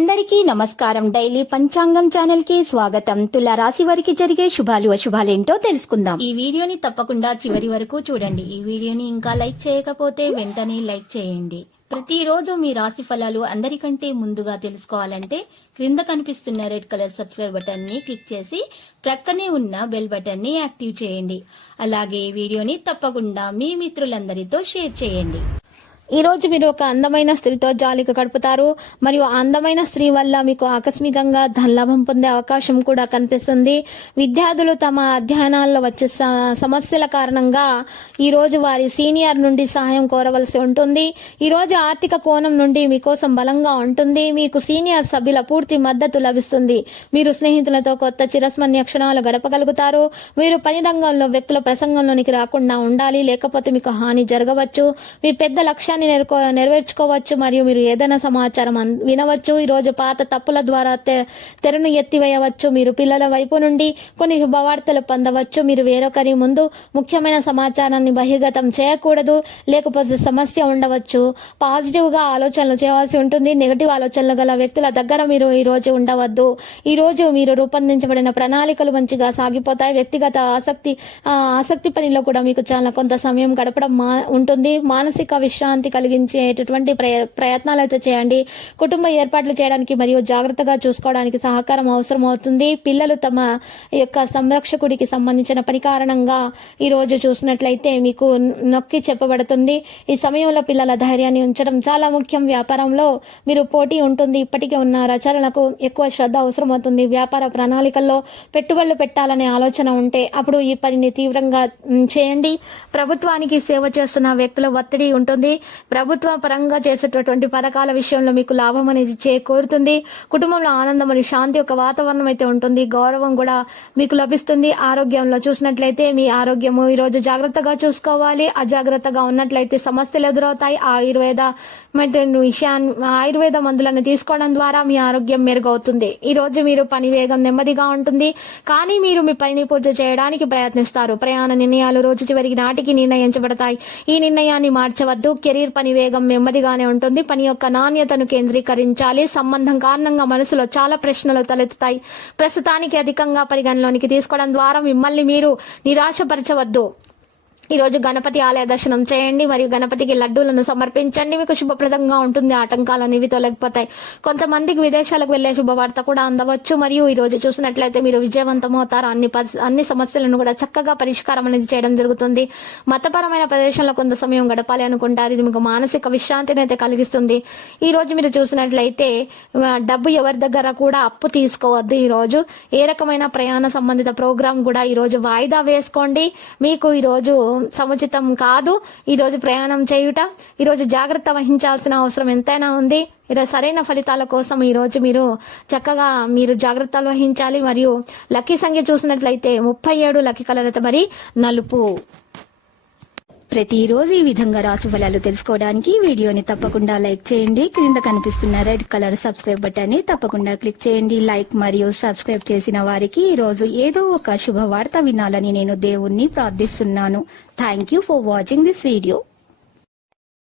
అందరికీ నమస్కారం. డైలీ పంచాంగం ఛానల్ కి స్వాగతం. తుల రాశి వారికి జరిగే శుభాలు అశుభాలేంటో తెలుసుకుందాం. ఈ వీడియోని తప్పకుండా చివరి వరకు చూడండి. ఈ వీడియోని ఇంకా లైక్ చేయకపోతే వెంటనే లైక్ చేయండి. ప్రతిరోజు మీ రాశి ఫలాలు అందరికంటే ముందుగా తెలుసుకోవాలంటే క్రింద కనిపిస్తున్న రెడ్ కలర్ సబ్స్క్రైబ్ బటన్ ని క్లిక్ చేసి ప్రక్కనే ఉన్న బెల్ బటన్ ని యాక్టివ్ చేయండి. అలాగే ఈ వీడియోని తప్పకుండా మీ మిత్రులందరితో షేర్ చేయండి. ఈ రోజు మీరు ఒక అందమైన స్త్రీతో జాలిక గడుపుతారు మరియు ఆ అందమైన స్త్రీ వల్ల మీకు ఆకస్మికంగా ధనలాభం పొందే అవకాశం కూడా కనిపిస్తుంది. విద్యార్థులు తమ అధ్యయనాల్లో వచ్చే సమస్యల కారణంగా ఈ రోజు వారి సీనియర్ నుండి సహాయం కోరవలసి ఉంటుంది. ఈ రోజు ఆర్థిక కోణం నుండి మీకోసం బలంగా ఉంటుంది. మీకు సీనియర్ సభ్యుల పూర్తి మద్దతు లభిస్తుంది. మీరు స్నేహితులతో కొత్త చిరస్మరణీయ క్షణాలు గడపగలుగుతారు. మీరు పని రంగంలో వ్యక్తుల ప్రసంగంలోనికి రాకుండా ఉండాలి, లేకపోతే మీకు హాని జరగవచ్చు. మీ పెద్ద లక్ష్యాన్ని నెరవేర్చుకోవచ్చు మరియు మీరు ఏదైనా సమాచారం వినవచ్చు. ఈ రోజు పాత తప్పుల ద్వారా తెరను ఎత్తివేయవచ్చు. మీరు పిల్లల వైపు నుండి కొన్ని శుభవార్తలు పొందవచ్చు. మీరు వేరొకరి ముందు ముఖ్యమైన సమాచారాన్ని బహిర్గతం చేయకూడదు, లేకపోతే సమస్య ఉండవచ్చు. పాజిటివ్ గా ఆలోచనలు చేయవలసి ఉంటుంది. నెగటివ్ ఆలోచనలు గల వ్యక్తుల దగ్గర మీరు ఈ రోజు ఉండవద్దు. ఈ రోజు మీరు రూపొందించబడిన ప్రణాళికలు మంచిగా సాగిపోతాయి. వ్యక్తిగత ఆసక్తి పనిలో కూడా మీకు చాలా కొంత సమయం గడపడం ఉంటుంది. మానసిక విశ్రాంతి కలిగించేటటువంటి ప్రయత్నాలు అయితే చేయండి. కుటుంబ ఏర్పాట్లు చేయడానికి మరియు జాగ్రత్తగా చూసుకోవడానికి సహకారం అవసరం అవుతుంది. పిల్లలు తమ యొక్క సంరక్షకుడికి సంబంధించిన పని కారణంగా ఈ రోజు చూసినట్లయితే మీకు నొక్కి చెప్పబడుతుంది. ఈ సమయంలో పిల్లల ధైర్యాన్ని ఉంచడం చాలా ముఖ్యం. వ్యాపారంలో మీరు పోటీ ఉంటుంది. ఇప్పటికే ఉన్న రచనలకు ఎక్కువ శ్రద్ధ అవసరం అవుతుంది. వ్యాపార ప్రణాళికల్లో పెట్టుబడులు పెట్టాలనే ఆలోచన ఉంటే అప్పుడు ఈ పనిని తీవ్రంగా చేయండి. ప్రభుత్వానికి సేవ చేస్తున్న వ్యక్తుల ఒత్తిడి ఉంటుంది. ప్రభుత్వ పరంగా చేసేటటువంటి పథకాల విషయంలో మీకు లాభం అనేది చేకూరుతుంది. కుటుంబంలో ఆనందం మరియు శాంతి యొక్క వాతావరణం అయితే ఉంటుంది. గౌరవం కూడా మీకు లభిస్తుంది. ఆరోగ్యంలో చూసినట్లయితే మీ ఆరోగ్యము ఈ రోజు జాగ్రత్తగా చూసుకోవాలి. అజాగ్రత్తగా ఉన్నట్లయితే సమస్యలు ఎదురవుతాయి. ఆయుర్వేద మందులను తీసుకోవడం ద్వారా మీ ఆరోగ్యం మెరుగవుతుంది. ఈ రోజు మీరు పని వేగం నెమ్మదిగా ఉంటుంది, కానీ మీరు మీ పనిని పూర్తి చేయడానికి ప్రయత్నిస్తారు. ప్రయాణ నిర్ణయాలు రోజు చివరికి నాటికి నిర్ణయించబడతాయి. ఈ నిర్ణయాన్ని మార్చవద్దు. కెరీర్ పని వేగం నెమ్మదిగానే ఉంటుంది. పని యొక్క నాణ్యతను కేంద్రీకరించాలి. సంబంధం కారణంగా మనసులో చాలా ప్రశ్నలు తలెత్తుతాయి. ప్రస్తుతానికి అధికంగా పరిగణలోనికి తీసుకోవడం ద్వారా మిమ్మల్ని మీరు నిరాశపరచవద్దు. ఈ రోజు గణపతి ఆలయ దర్శనం చేయండి మరియు గణపతికి లడ్డూలను సమర్పించండి. మీకు శుభప్రదంగా ఉంటుంది. ఆటంకాలు అనేవి తొలగిపోతాయి. కొంతమందికి విదేశాలకు వెళ్లే శుభవార్త కూడా అందవచ్చు మరియు ఈ రోజు చూసినట్లయితే మీరు విజయవంతమవుతారు. అన్ని సమస్యలను కూడా చక్కగా పరిష్కారం అనేది చేయడం జరుగుతుంది. మతపరమైన ప్రదేశంలో కొంత సమయం గడపాలి అనుకుంటారు. ఇది మీకు మానసిక విశ్రాంతిని అయితే కలిగిస్తుంది. ఈ రోజు మీరు చూసినట్లయితే డబ్బు ఎవరి దగ్గర కూడా అప్పు తీసుకోవద్దు. ఈ రోజు ఏ రకమైన ప్రయాణ సంబంధిత ప్రోగ్రాం కూడా ఈ రోజు వాయిదా వేసుకోండి. మీకు ఈ రోజు సముచితం కాదు ఈ రోజు ప్రయాణం చేయుట. ఈ రోజు జాగ్రత్త వహించాల్సిన అవసరం ఎంతైనా ఉంది. సరైన ఫలితాల కోసం ఈ రోజు మీరు జాగ్రత్తలు వహించాలి. మరియు లక్కీ సంఖ్య చూసినట్లయితే 37, లక్కీ కలర్ అయితే మరి నలుపు. ప్రతిరోజు ఈ విధంగా రాశి ఫలాలు తెలుసుకోవడానికి వీడియోని తప్పకుండా లైక్ చేయండి. క్రింద కనిపిస్తున్న రెడ్ కలర్ సబ్స్క్రైబ్ బటన్ ని తప్పకుండా క్లిక్ చేయండి. లైక్ మరియు సబ్స్క్రైబ్ చేసిన వారికి ఈ రోజు ఏదో ఒక శుభవార్త వినాలని నేను దేవుణ్ణి ప్రార్థిస్తున్నాను. Thank you for watching this video.